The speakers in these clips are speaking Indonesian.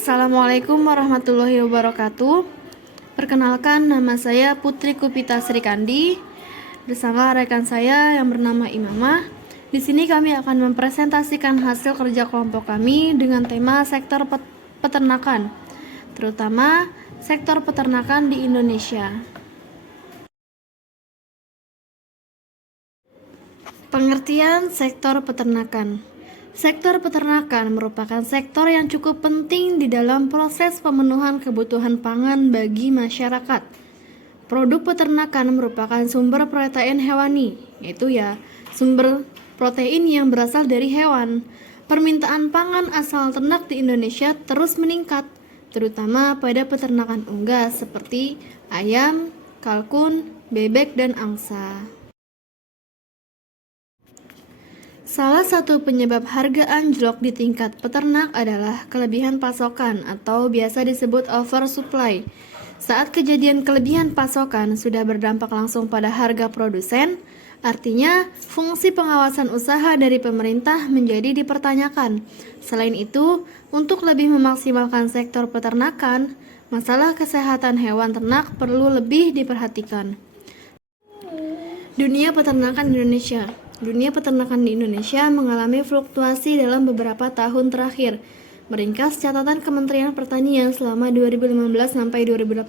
Assalamualaikum warahmatullahi wabarakatuh. Perkenalkan, nama saya Putri Kupita Srikandi bersama rekan saya yang bernama Imamah. Di sini kami akan mempresentasikan hasil kerja kelompok kami dengan tema sektor peternakan, terutama sektor peternakan di Indonesia. Pengertian sektor peternakan. Sektor peternakan merupakan sektor yang cukup penting di dalam proses pemenuhan kebutuhan pangan bagi masyarakat. Produk peternakan merupakan sumber protein hewani, yaitu sumber protein yang berasal dari hewan. Permintaan pangan asal ternak di Indonesia terus meningkat, terutama pada peternakan unggas seperti ayam, kalkun, bebek, dan angsa. Salah satu penyebab harga anjlok di tingkat peternak adalah kelebihan pasokan atau biasa disebut oversupply. Saat kejadian kelebihan pasokan sudah berdampak langsung pada harga produsen, artinya fungsi pengawasan usaha dari pemerintah menjadi dipertanyakan. Selain itu, untuk lebih memaksimalkan sektor peternakan, masalah kesehatan hewan ternak perlu lebih diperhatikan. Dunia peternakan Indonesia. Dunia peternakan di Indonesia mengalami fluktuasi dalam beberapa tahun terakhir. Meringkas catatan Kementerian Pertanian selama 2015 sampai 2018,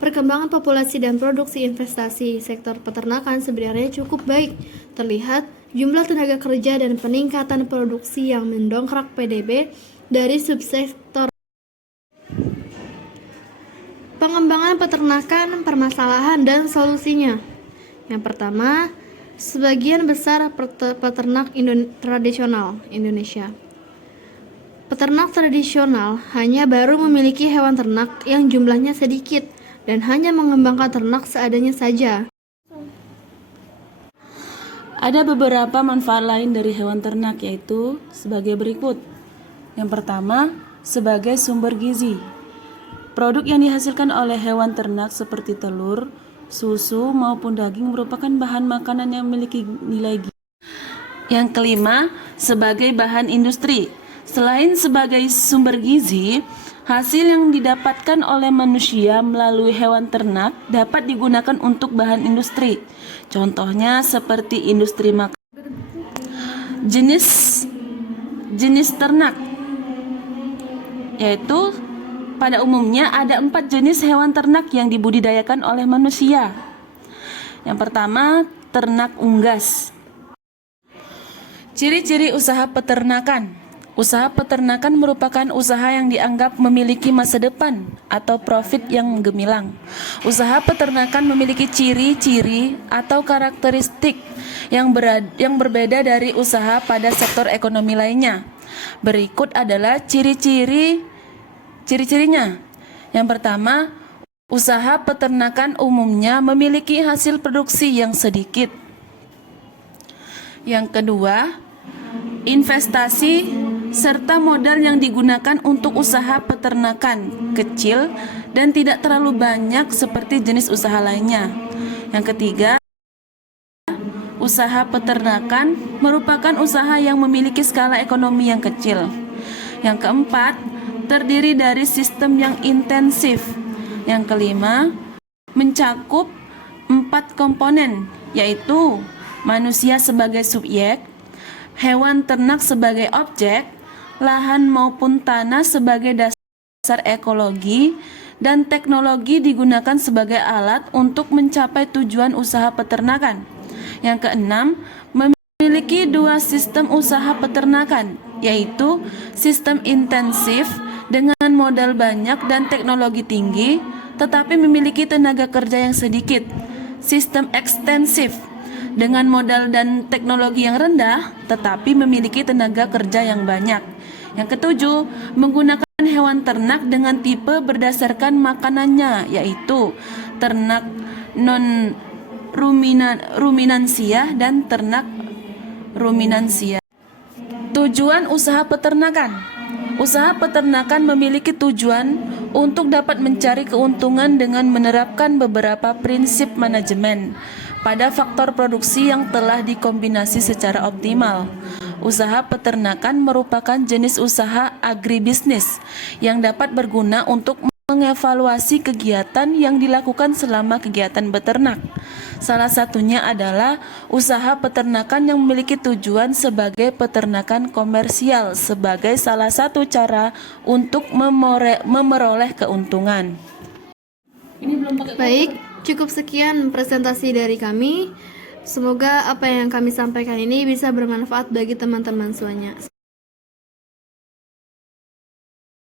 perkembangan populasi dan produksi investasi sektor peternakan sebenarnya cukup baik. Terlihat jumlah tenaga kerja dan peningkatan produksi yang mendongkrak PDB dari subsektor. Pengembangan peternakan, permasalahan dan solusinya. Yang pertama, sebagian besar peternak tradisional Indonesia. Peternak tradisional hanya baru memiliki hewan ternak yang jumlahnya sedikit dan hanya mengembangkan ternak seadanya saja. Ada beberapa manfaat lain dari hewan ternak, yaitu sebagai berikut. Yang pertama, sebagai sumber gizi. Produk yang dihasilkan oleh hewan ternak seperti telur, susu maupun daging merupakan bahan makanan yang memiliki nilai gizi. Yang kelima, sebagai bahan industri. Selain sebagai sumber gizi, hasil yang didapatkan oleh manusia melalui hewan ternak dapat digunakan untuk bahan industri. Contohnya seperti industri makanan. Jenis ternak, yaitu pada umumnya ada 4 jenis hewan ternak yang dibudidayakan oleh manusia. Yang pertama, ternak unggas. Ciri-ciri usaha peternakan. Usaha peternakan merupakan usaha yang dianggap memiliki masa depan atau profit yang gemilang. Usaha peternakan memiliki ciri-ciri atau karakteristik yang berbeda dari usaha pada sektor ekonomi lainnya. Berikut adalah ciri-cirinya. Yang pertama, usaha peternakan umumnya memiliki hasil produksi yang sedikit. Yang kedua, investasi serta modal yang digunakan untuk usaha peternakan kecil dan tidak terlalu banyak seperti jenis usaha lainnya. Yang ketiga, usaha peternakan merupakan usaha yang memiliki skala ekonomi yang kecil. Yang keempat, terdiri dari sistem yang intensif. Yang kelima, mencakup 4 komponen, yaitu manusia sebagai subjek, hewan ternak sebagai objek, lahan maupun tanah sebagai dasar ekologi, dan teknologi digunakan sebagai alat untuk mencapai tujuan usaha peternakan. Yang keenam, memiliki 2 sistem usaha peternakan, yaitu sistem intensif dengan modal banyak dan teknologi tinggi, tetapi memiliki tenaga kerja yang sedikit. Sistem ekstensif dengan modal dan teknologi yang rendah, tetapi memiliki tenaga kerja yang banyak. Yang ketujuh, menggunakan hewan ternak dengan tipe berdasarkan makanannya, yaitu ternak non-ruminansia dan ternak ruminansia. Tujuan usaha peternakan. Usaha peternakan memiliki tujuan untuk dapat mencari keuntungan dengan menerapkan beberapa prinsip manajemen pada faktor produksi yang telah dikombinasi secara optimal. Usaha peternakan merupakan jenis usaha agribisnis yang dapat berguna untuk mengevaluasi kegiatan yang dilakukan selama kegiatan beternak. Salah satunya adalah usaha peternakan yang memiliki tujuan sebagai peternakan komersial sebagai salah satu cara untuk memeroleh keuntungan. Baik, cukup sekian presentasi dari kami. Semoga apa yang kami sampaikan ini bisa bermanfaat bagi teman-teman semuanya.